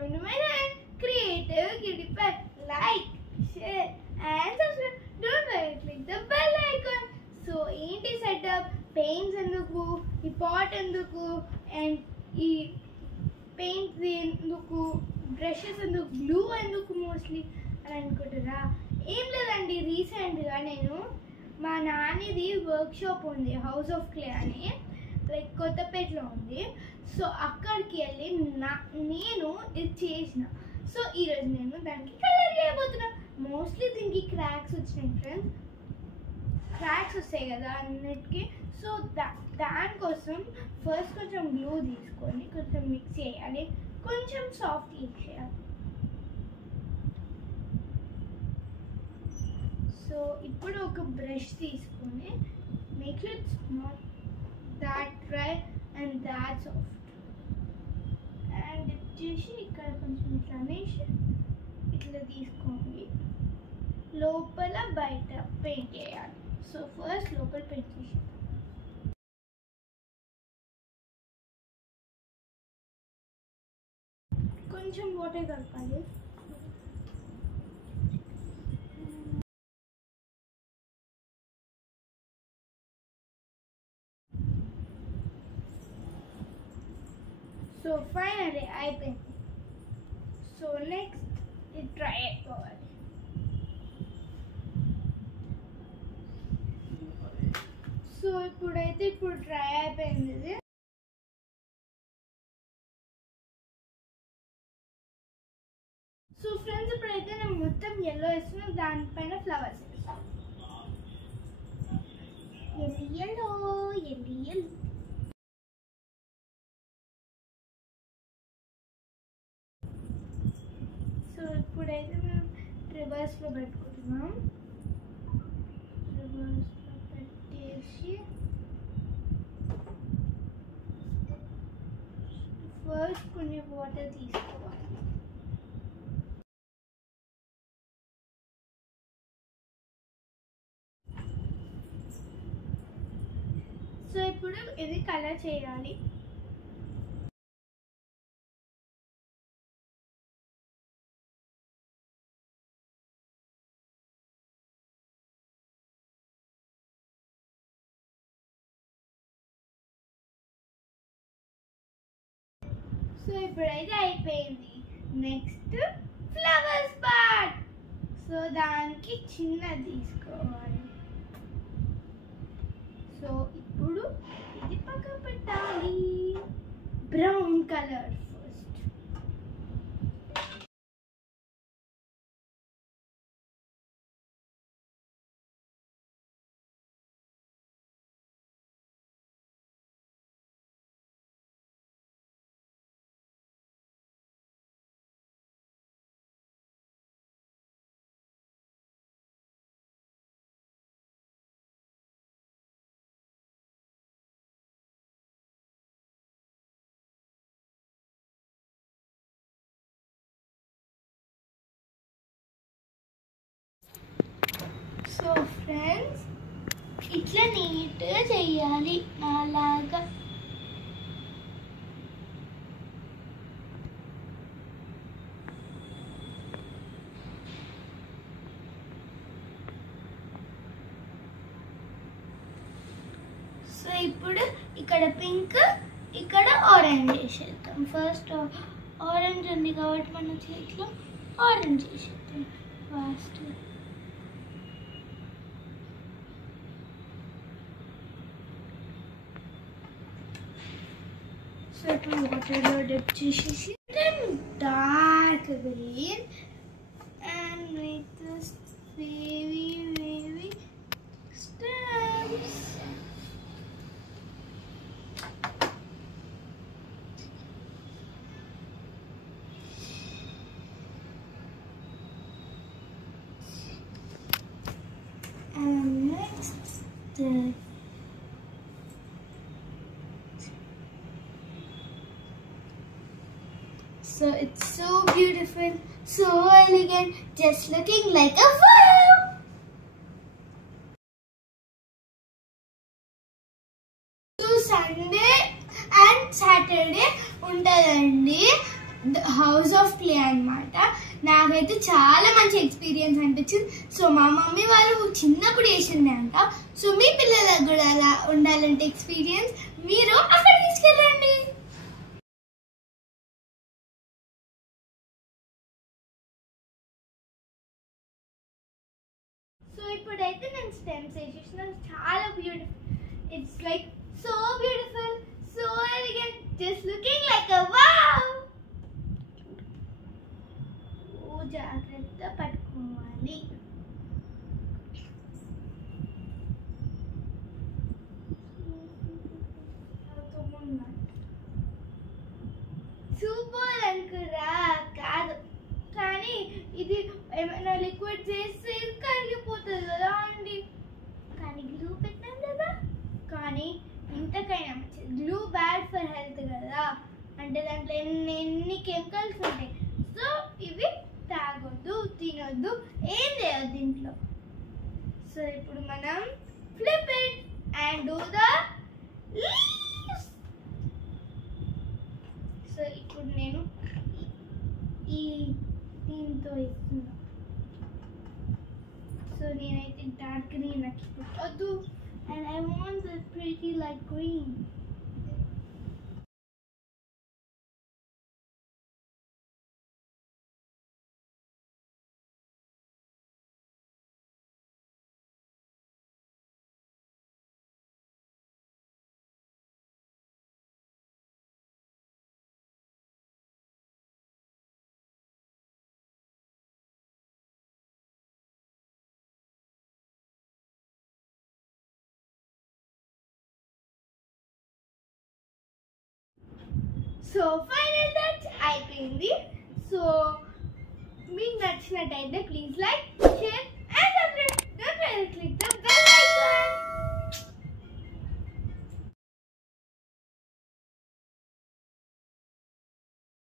welcome to my channel, Creative Cutie Pie. Like, share and subscribe. Don't forget to click the bell icon. So, ఏంటి setup, paints ఎందుకు, ఈ pot ఎందుకు, and ఈ paints ఎందుకు, brushes ఎందుకు, glue ఎందుకు mostly అని అనుకుంటారా? ఏం లేదండి, రీసెంట్గా నేను మా నాన్నది వర్క్షాప్ ఉంది, హౌస్ ఆఫ్ క్లే అని, లైక్ కొత్తపేటలో ఉంది. సో అక్కడికి వెళ్ళి నేను ఇది చేసిన. సో ఈరోజు నేను దానికి కలర్ చేయబోతున్నా. మోస్ట్లీ దీనికి క్రాక్స్ వచ్చినాయి ఫ్రెండ్స్, క్రాక్స్ వస్తాయి కదా అన్నిటికీ. సో దానికోసం ఫస్ట్ కొంచెం గ్లూ తీసుకొని కొంచెం మిక్స్ చేయాలి, కొంచెం సాఫ్ట్ చేయాలి. సో ఇప్పుడు ఒక బ్రష్ తీసుకొని make it not that dry and that soft, and వచ్చేసి ఇక్కడ కొంచెం ఇట్లా అనేసి ఇట్లా తీసుకోండి, లోపల బయట పెయింట్ చేయాలి. సో ఫస్ట్ లోపల పెయింట్ చేసి కొంచెం వాటర్ కలపాలి. సో ఫైనల్లీ అయిపోయింది. సో నెక్స్ట్ ఇది ట్రై అయిపోవాలి. సో ఇప్పుడు ట్రై అయిపోయింది ఇది. సో ఫ్రెండ్స్ ఇప్పుడైతే నేను మొత్తం ఎల్లో వేస్తున్నాను, దానిపైన ఫ్లవర్స్ వేస్తాను. ఎల్లో సో ఇప్పుడైతే మనం రివర్స్లో పెట్టుకుంటున్నాం. రివర్స్లో పెట్టేసి ఫస్ట్ కొన్ని వాటర్ తీసుకోవాలి. సో ఇప్పుడు ఇది కలర్ చేయాలి. సో ఇప్పుడైతే అయిపోయింది. Next flowers part. సో దానికి చిన్నది తీసుకోవాలి. సో ఇప్పుడు ఇది పక్కన పెట్టాలి. Brown colour first. So friends ఇట్లా నీట్గా చేయాలి అలాగా. సో ఇప్పుడు ఇక్కడ పింక్, ఇక్కడ ఆరెంజ్ వేసేద్దాం. ఫస్ట్ ఆరెంజ్ ఉంది కాబట్టి మన చేతిలో ఆరెంజ్ వేసేద్దాం ఫస్ట్. సో ఇప్పుడు వాటర్లో డిప్ చేసేసి dark green and with wavy stems. And next so it's so beautiful, so elegant, just looking like a wow. So Sunday and Saturday untadandi. House of play అన్నమాట. నాకైతే చాలా మంచి experience అనిపించింది. So మా mummy వాళ్ళు చిన్నప్పుడు చేసింది అంట. సో మీ పిల్లలకు కూడా అలా ఉండాలంటే ఎక్స్పీరియన్స్ మీరు అక్కడ తీసుకెళ్ళండి. సో ఇప్పుడైతే నేను స్టెమ్స్ వేసేసిన. చాలా beautiful. It's like so beautiful, so elegant, just looking like a wow. ఓ జాగ్రత్త పట్టుకోవాలి. సూపర్ అనుకురా కాదు, కానీ ఇది ఏమైనా లిక్విడ్ చేస్తే కరిగిపోతుంది కదా అండి. కానీ గ్లూ పెట్టాం కదా, కానీ ఇంతకైనా మంచిది. గ్లూ బ్యాడ్ ఫర్ హెల్త్ కదా, అంటే దాంట్లో ఎన్ని కెమికల్స్ ఉంటాయి. సో ఇవి తాగొద్దు, తినొద్దు, ఏం చేయొద్దు దీంట్లో. సో ఇప్పుడు మనం flip it and do the leaves. So ఇప్పుడు నేను ఈ దీంతో ఇస్తున్నా. సో నేనైతే డార్క్ గ్రీన్ వద్దు, and I want this pretty light green. So final touch అయిపోయింది. సో మీకు నచ్చినట్టయితే ప్లీజ్ లైక్, షేర్